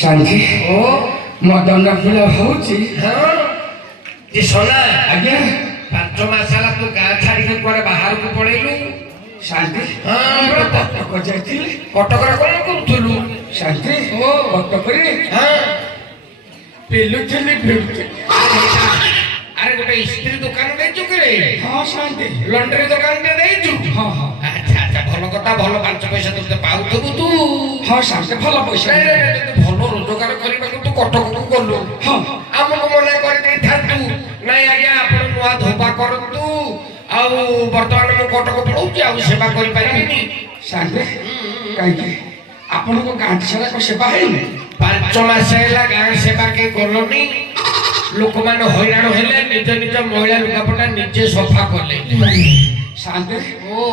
शांति ओ मदन फूल होची हाँ ये सोना आज्ञा 5 मास ହେଲା तू गाँ छाड़ी के कुआरे बाहर को पळेलु शांति हाँ कटक जाइथिले कटकरे कोन करूथलु शांति ओ कटकरे हाँ पेलुथिले भेटते अरे गोटे स्त्री दुकान देचु करे हाँ शांति लंडरी दुकान दे देचु हाँ हाँ अच्छा अच्छा भल कथा भल 5 पैसा तुते पाउथबु तू हाँ शांति भल पैसा भल रोजगार करबा तू कटक को गलु हाँ हमको मना कर दे थातु नहीं आज्ञा आपण नुआ धोबा करतु आउ वर्तमान मु कटक पळौची आउ सेवा करि पारिनी शांति काहे आपण को गांठ छला को सेवा है 5 मास हैला गाँ सेवा के गलोनी लोक मान हैरान हेले निज निज महिला लुगापटा निजे सफा कले शांति ओ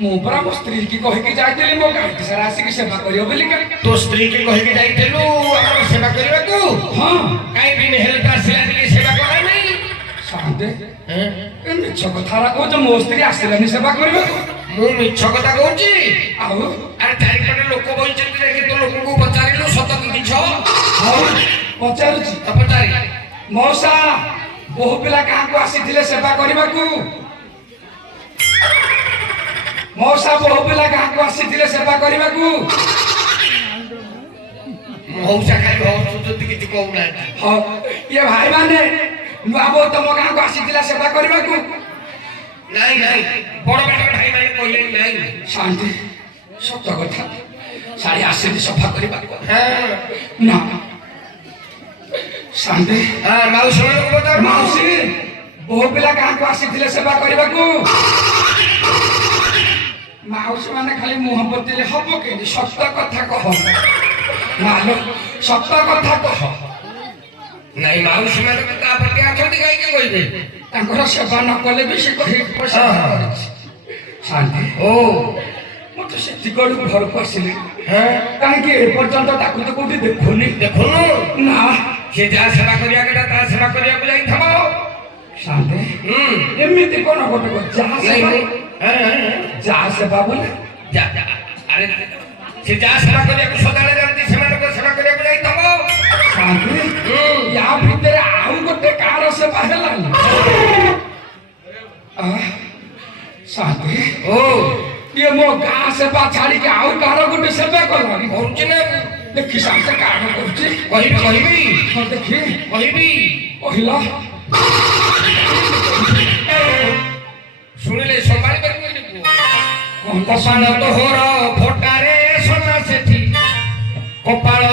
मु परा मो स्त्री की कहि के जाइतिली मो गांठ सारा आसी के सेवा करियो बोली का तो स्त्री के कहि के जाइतेलु आपण सेवा करबा को हाँ काई दिन हेल का सिला के सेवा करा नहीं शांति हैं ए मिछ कथा को जो मो स्त्री आसिलानी सेवा करियो मु मिछ कथा कहूची आउ अरे चारि पटे लोक बइचंती देखि तो लोक को पचारिलु सत कि मिछ हाँ पचारुची तो पचारि मौसा बहु पिला कहाँ को आसी सेवा करने को मौसा बहु पिला कहाँ को आसी सेवा करने को मौसा खाली हो जति किछि कहू ना हाँ ये भाई माने नुआ बो तुम कहाँ को आसी सेवा करने को नहीं नहीं बड़ बड़ भाई माने कहले नहीं शांति सत कथा सारी आसी सफा करने को हां ना शांति हां मौसी को बता मौसी बहु पिला कहाँ को आसी सेवा करने को मौसी माने खाली मुह बदले हम के सत कथा कह मालो सत कथा कह नहीं मौसी माने ता प्रति आछोटी गाई के कहबे तांकर सेवा न कले भी से कहि पैसा शांति ओ मो तो से तिगड़ घर को आसिले हां काहे के ए पर्यंत ताकू तो कोठी देखुनी देखुनु ना से जा सेवा करिया के ता सेवा करिया को जाई थबो शांति एमिति कोन गोटे को जा से नहीं हां जा से बाबू जा जा अरे से जा सेवा करिया को सदाले जानती सेवा को सेवा करिया को जाई थबो शांति या भीतर आउ गोटे कार से बाहला शांति ओ ये मो गाँ से छाड़ी के आउ कार गोटे सेवा करवानी होउची ना देखि साथे कार करछि कहबी हां देखि कहबी पहिला सुनिले संभाली परबो कोन कपाल तोहर फोटारे सोना सेठी कपाल